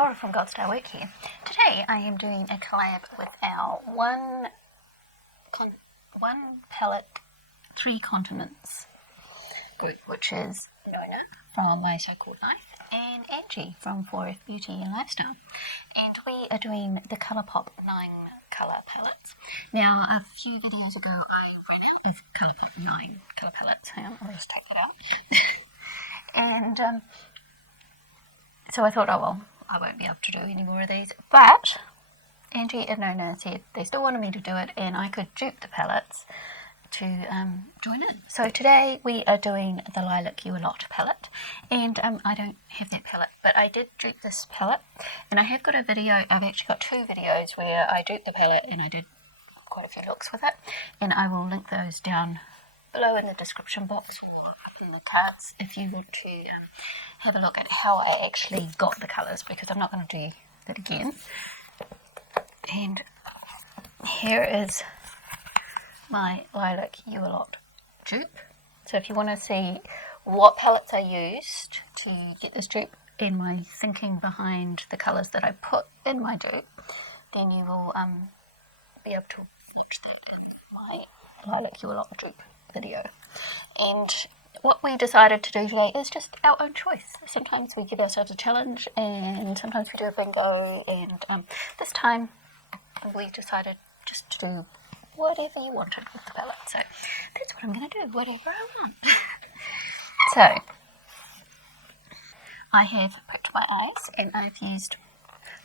Laura from Godstar Work here. Today I am doing a collab with our one palette, 3 continents group, which is Nona from My So-Called Life and Angie from 4F Beauty and Lifestyle. And we are doing the Colourpop 9 colour palettes. Now, a few videos ago I ran out of Colourpop 9 colour palettes. Hang on, I'll just take it out. And so I thought, oh well, I won't be able to do any more of these. But Angie and Nona said they still wanted me to do it and I could dupe the palettes to join in. So today we are doing the Lilac You A Lot palette, and I don't have that palette, but I did dupe this palette, and I have got a video. I've actually got 2 videos where I duped the palette and I did quite a few looks with it, and I will link those down below in the description box or up in the cards if you want to have a look at how I actually got the colours, because I'm not going to do that again. And here is my Lilac You A Lot dupe. So if you want to see what palettes I used to get this dupe and my thinking behind the colours that I put in my dupe, then you will be able to watch that in my Lilac You A Lot dupe video. And what we decided to do today is just our own choice. Sometimes we give ourselves a challenge and sometimes we do a bingo, and this time we decided just to do whatever you wanted with the palette. So that's what I'm going to do, whatever I want. So I have pricked my eyes and I've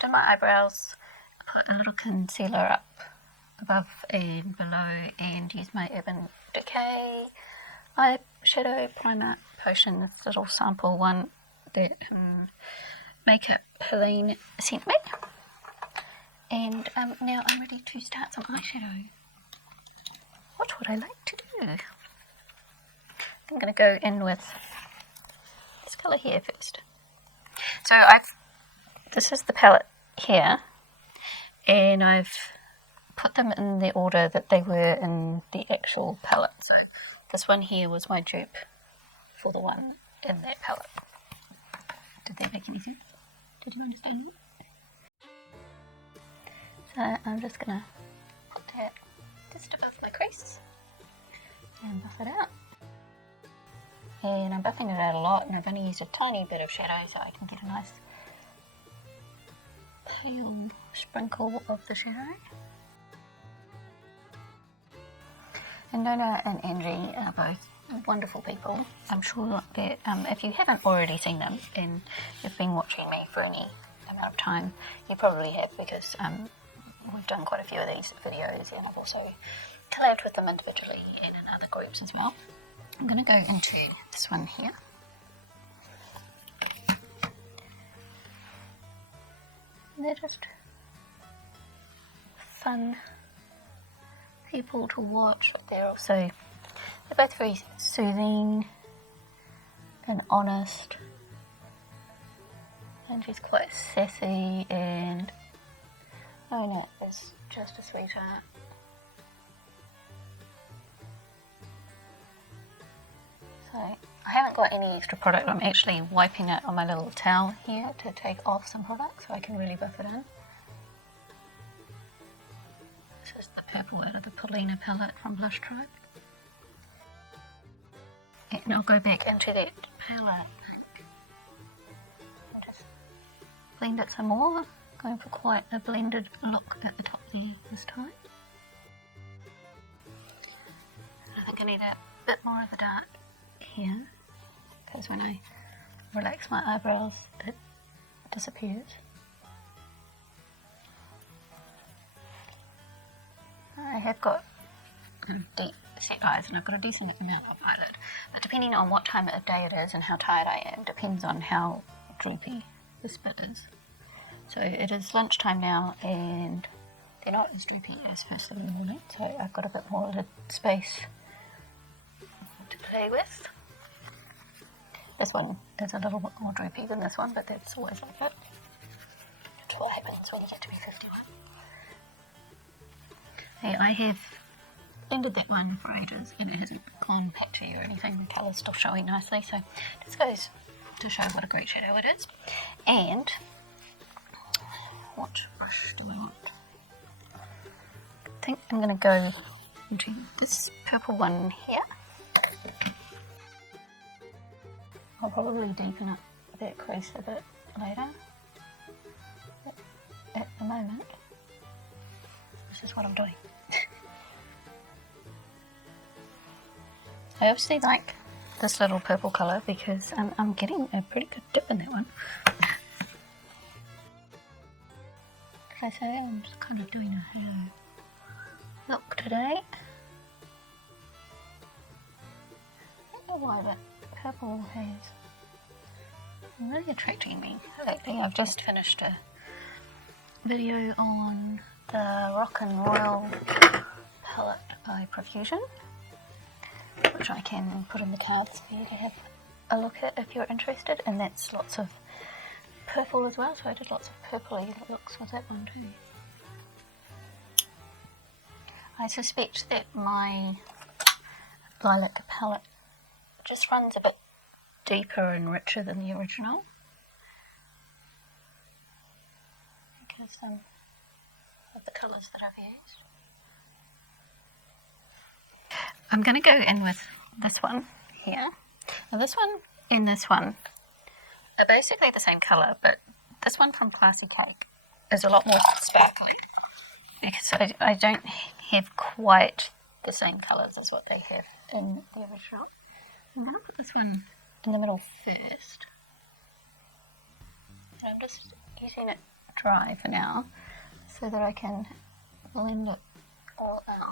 done my eyebrows, put a little concealer up above and below, and used my Urban Decay eyeshadow primer potion, this little sample one that Makeup Helene sent me. And now I'm ready to start some eyeshadow. What would I like to do? I'm going to go in with this colour here first. So this is the palette here, and I've put them in the order that they were in the actual palette. So this one here was my dupe for the one in that palette. Did that make any sense? Did you understand that? So I'm just going to put that just above my crease and buff it out. And I'm buffing it out a lot, and I've only used a tiny bit of shadow so I can get a nice pale sprinkle of the shadow. And Nona and Angie are both wonderful people. I'm sure that if you haven't already seen them and you've been watching me for any amount of time, you probably have, because we've done quite a few of these videos, and I've also collabed with them individually and in other groups as well. I'm going to go into this one here. They're just fun people to watch, but they're both very soothing and honest. And she's quite sassy, and Nona is just a sweetheart. So I haven't got any extra product. I'm actually wiping it on my little towel here to take off some product so I can really buff it in. This is the purple out of the Paulina palette from Blush Tribe. And I'll go back into that paler pink and just blend it some more. Going for quite a blended look at the top there this time. I think I need a bit more of the dark here, because when I relax my eyebrows it disappears. I have got deep set eyes and I've got a decent amount of eyelid, but depending on what time of day it is and how tired I am, depends on how droopy this bit is. So it is lunchtime now and they're not as droopy as first thing in the morning, so I've got a bit more lid space to play with. This one is a little bit more droopy than this one, but that's always like it. That's what happens when you get to be 51. Hey, I have ended that one for ages and it hasn't gone patchy or anything. The colour's still showing nicely, so this goes to show what a great shadow it is. And what brush do I want? I think I'm going to go into this purple one here. I'll probably deepen up that crease a bit later. But at the moment, this is what I'm doing. I obviously like this little purple colour because I'm getting a pretty good dip in that one. As I say, I'm just kind of doing a halo look today. I don't know why that purple has been really attracting me lately. I've just finished a video on the Rock and Royal palette by Profusion, which I can put in the cards for you to have a look at if you're interested, and that's lots of purple as well, so I did lots of purpley looks with that one too. I suspect that my lilac palette just runs a bit deeper and richer than the original because of the colours that I've used. I'm going to go in with this one here. Now this one and this one are basically the same colour, but this one from Classy Cake is a lot more sparkly because I don't have quite the same colours as what they have in the original. I'm going to put this one in the middle first. I'm just using it dry for now so that I can blend it all out.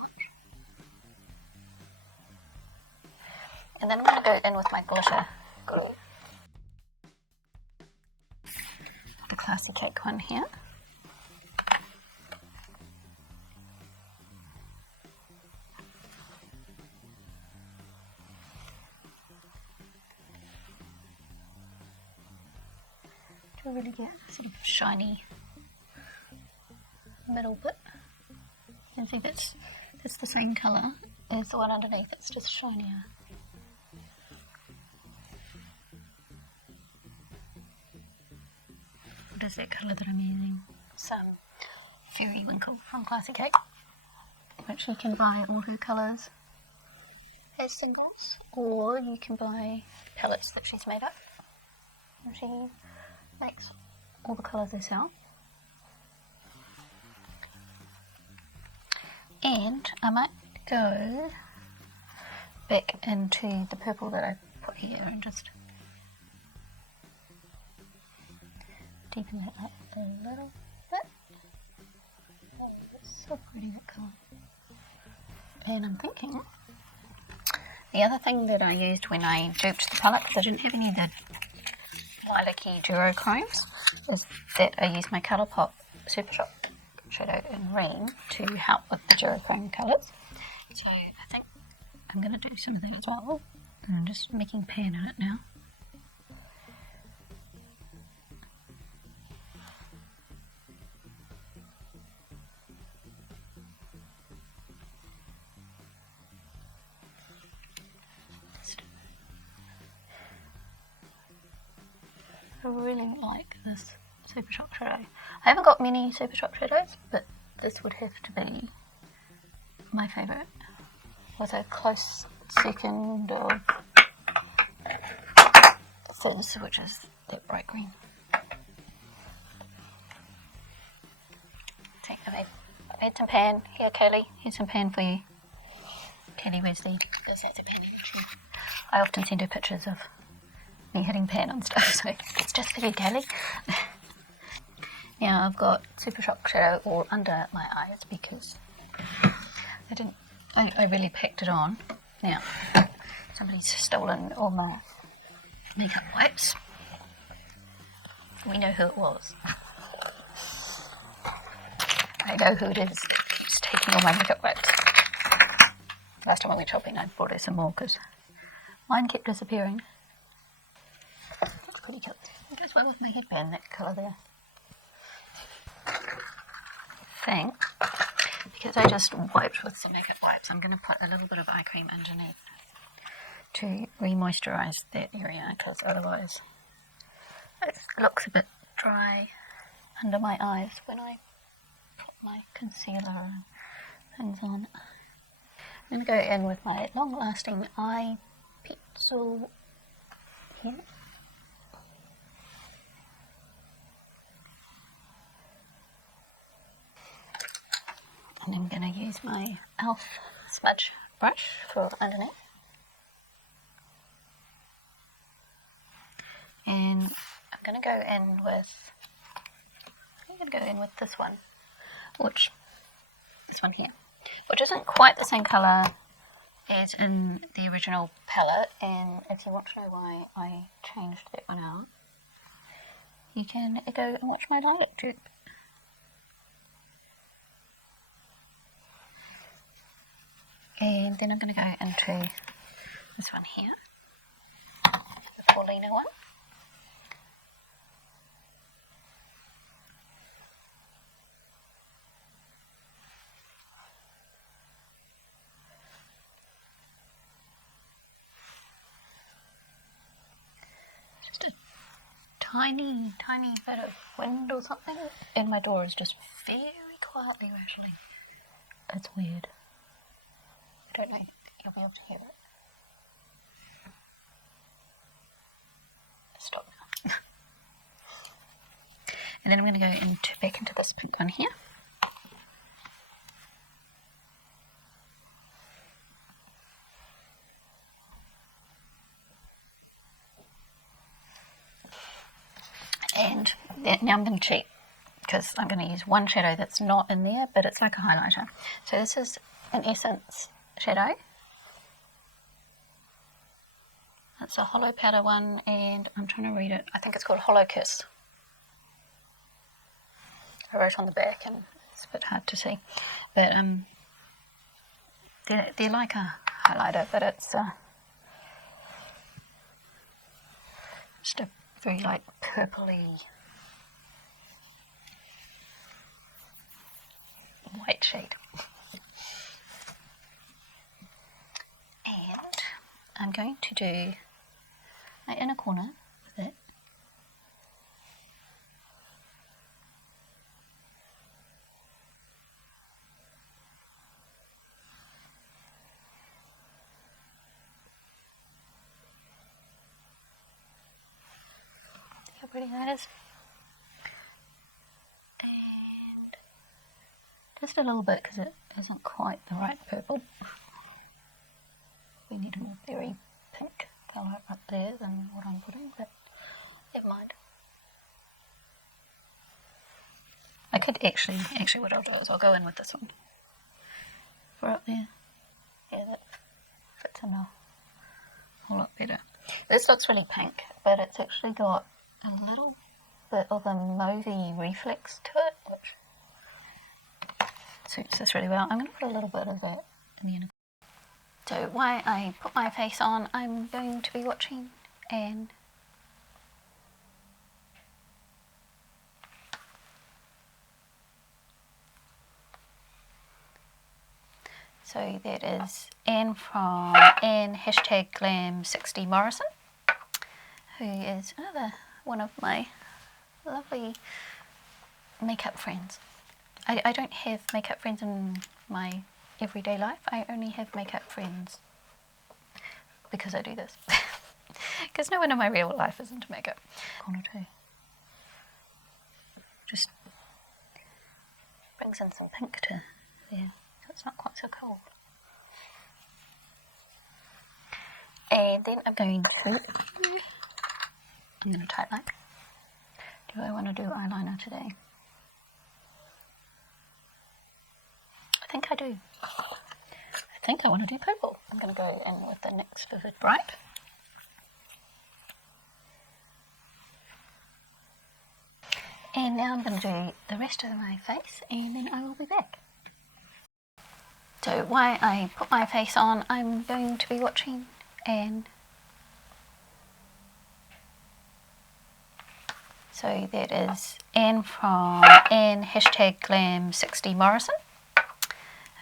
And then I'm going to go in with my glitter glue. The Classy Cake one here. To really get a sort of shiny middle bit. You can see that's the same colour as the one underneath, it's just shinier. What is that colour that I'm using? Some Fairy Winkle from Classy Cake, which you can buy all her colours as singles, or you can buy palettes that she's made up. And she makes all the colours herself. And I might go back into the purple that I put here and just deepen that up a little bit. Oh, it's so pretty, that colour. And I'm thinking the other thing that I used when I duped the palette, because I didn't have any of the lilac-y duochromes, is that I used my Colourpop Super Shop Shadow in Green to help with the duochrome colours. So I think I'm going to do some of that as well. And I'm just making pan in it now. I really like this Super Shock Shadow. I haven't got many Super Shock Shadows, but this would have to be my favourite. With a close second of this, which is that bright green. See, I made some pan. Here, Curly, here's some pan for you. Curly Wesley, because that's a pan in. I often send her pictures of me hitting pan and stuff, so it's just for you, Kelly. Now I've got Super Shock Shadow all under my eyes because I really packed it on. Now, somebody's stolen all my makeup wipes. We know who it was. I know who it is. It's taking all my makeup wipes. Last time I went shopping, I bought her some more because mine kept disappearing. It's pretty colour. It goes well with my headband, that colour there. I think, because I just wiped with some makeup wipes, I'm going to put a little bit of eye cream underneath to re-moisturise that area, because otherwise it looks a bit dry under my eyes when I put my concealer and things on. I'm going to go in with my long-lasting eye pencil here. And I'm going to use my e.l.f. smudge brush for underneath. And I'm going to go in with, this one, this one here, which isn't quite the same colour as in the original palette. And if you want to know why I changed that one out, you can go and watch my Lilac Dupe. And then I'm going to go into this one here, the Paulina one. Just a tiny bit of wind or something, and my door is just very quietly rattling. It's weird. I don't know, you'll be able to hear it. Stop now. And then I'm going to go back into this pink one here. And now I'm going to cheat, because I'm going to use one shadow that's not in there, but it's like a highlighter. So this is an Essence shadow. It's a hollow powder one, and I'm trying to read it. I think it's called Hollow Kiss. I wrote on the back, and it's a bit hard to see. But they're like a highlighter, but it's just a very like purpley white shade. And I'm going to do my inner corner with it. See how pretty that is? And just a little bit, because it isn't quite the right purple. We need a more berry pink colour up there than what I'm putting, but never mind. I could actually what I'll do is I'll go in with this one for up there. Yeah, that fits in a whole lot better. This looks really pink, but it's actually got a little bit of a mauvey reflex to it, which suits this really well. I'm going to put a little bit of that in the inner. So while I put my face on, I'm going to be watching Anne. So that is Anne from Anne #Glam60 Morrison, who is another one of my lovely makeup friends. I don't have makeup friends in my everyday life. I only have makeup friends because I do this. Because no one in my real life is into makeup. Corner too. Just brings in some pink to there, so it's not quite so cold. And then I'm going to type like, do I want to do eyeliner today? I think I do. I think I want to do purple. I'm going to go in with the NYX Vivid Bright. And now I'm going to do the rest of my face, and then I will be back. So while I put my face on, I'm going to be watching Anne. So that is Anne from Anne #Glam60 Morrison,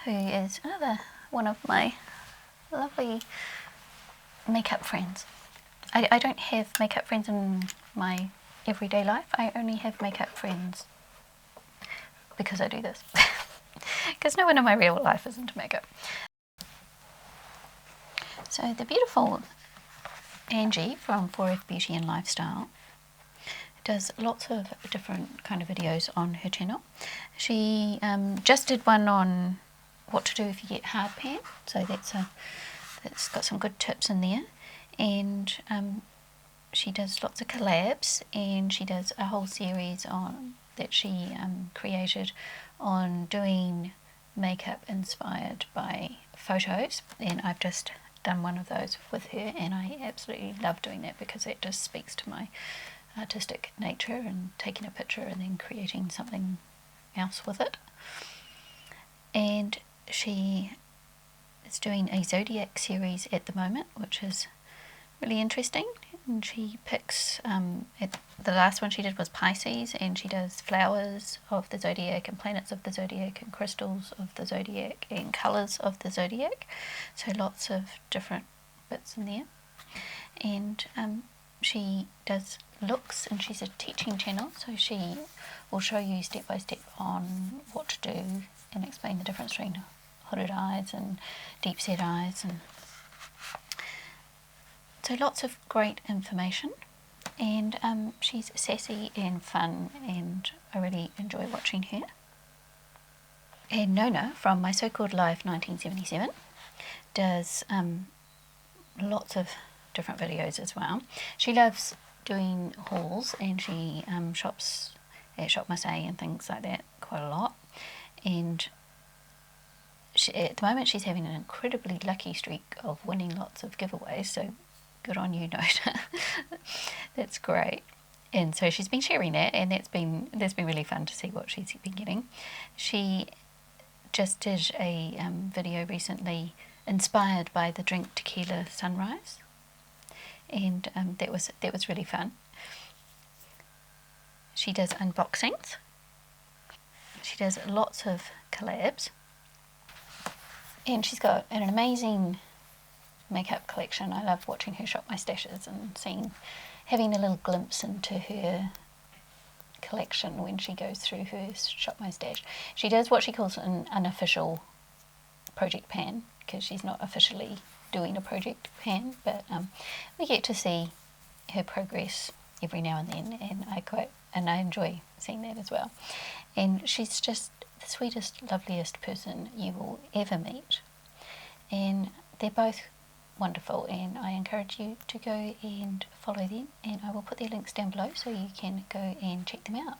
who is another one of my lovely makeup friends. I don't have makeup friends in my everyday life. I only have makeup friends because I do this. Because no one in my real life is into makeup. So the beautiful Angie from 4F Beauty and Lifestyle does lots of different kind of videos on her channel. She just did one on what to do if you get hard pan, so that's got some good tips in there. And she does lots of collabs, and she does a whole series on that she created on doing makeup inspired by photos, and I've just done one of those with her, and I absolutely love doing that because it just speaks to my artistic nature and taking a picture and then creating something else with it. And she is doing a zodiac series at the moment, which is really interesting. And she picks the last one she did was Pisces, and she does flowers of the zodiac and planets of the zodiac and crystals of the zodiac and colours of the zodiac, so lots of different bits in there. And she does looks, and she's a teaching channel, so she will show you step by step on what to do and explain the difference between hooded eyes and deep set eyes, and so lots of great information. And she's sassy and fun, and I really enjoy watching her. And Nona from My So-Called Life 1977 does lots of different videos as well. She loves doing hauls, and she shops at Shop Mercier and things like that quite a lot. And at the moment she's having an incredibly lucky streak of winning lots of giveaways, so good on you, Nona. That's great. And so she's been sharing that, and that's been really fun to see what she's been getting. She just did a video recently inspired by the drink Tequila Sunrise, and that was really fun. She does unboxings. She does lots of collabs, and she's got an amazing makeup collection. I love watching her shop my stashes and having a little glimpse into her collection when she goes through her shop my stash. She does what she calls an unofficial project pan, because she's not officially doing a project pan, but we get to see her progress every now and then, and I enjoy seeing that as well. And she's just the sweetest, loveliest person you will ever meet, and they're both wonderful, and I encourage you to go and follow them, and I will put their links down below so you can go and check them out.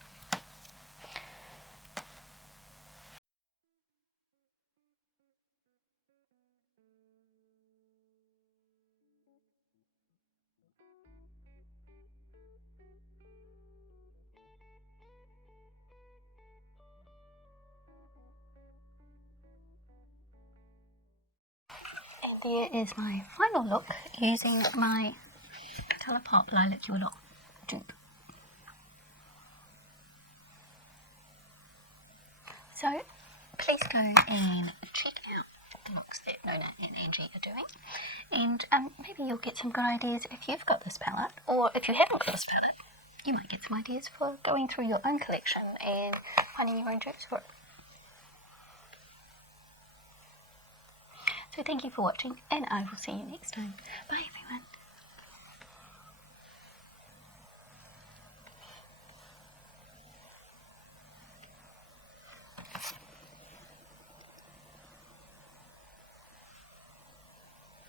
And there is my final look using my Colourpop Lilac Dupe. So please go and check out the looks that Nona and Angie are doing, and maybe you'll get some good ideas if you've got this palette, or if you haven't got this palette, you might get some ideas for going through your own collection and finding your own jokes for it. So thank you for watching, and I will see you next time. Bye everyone.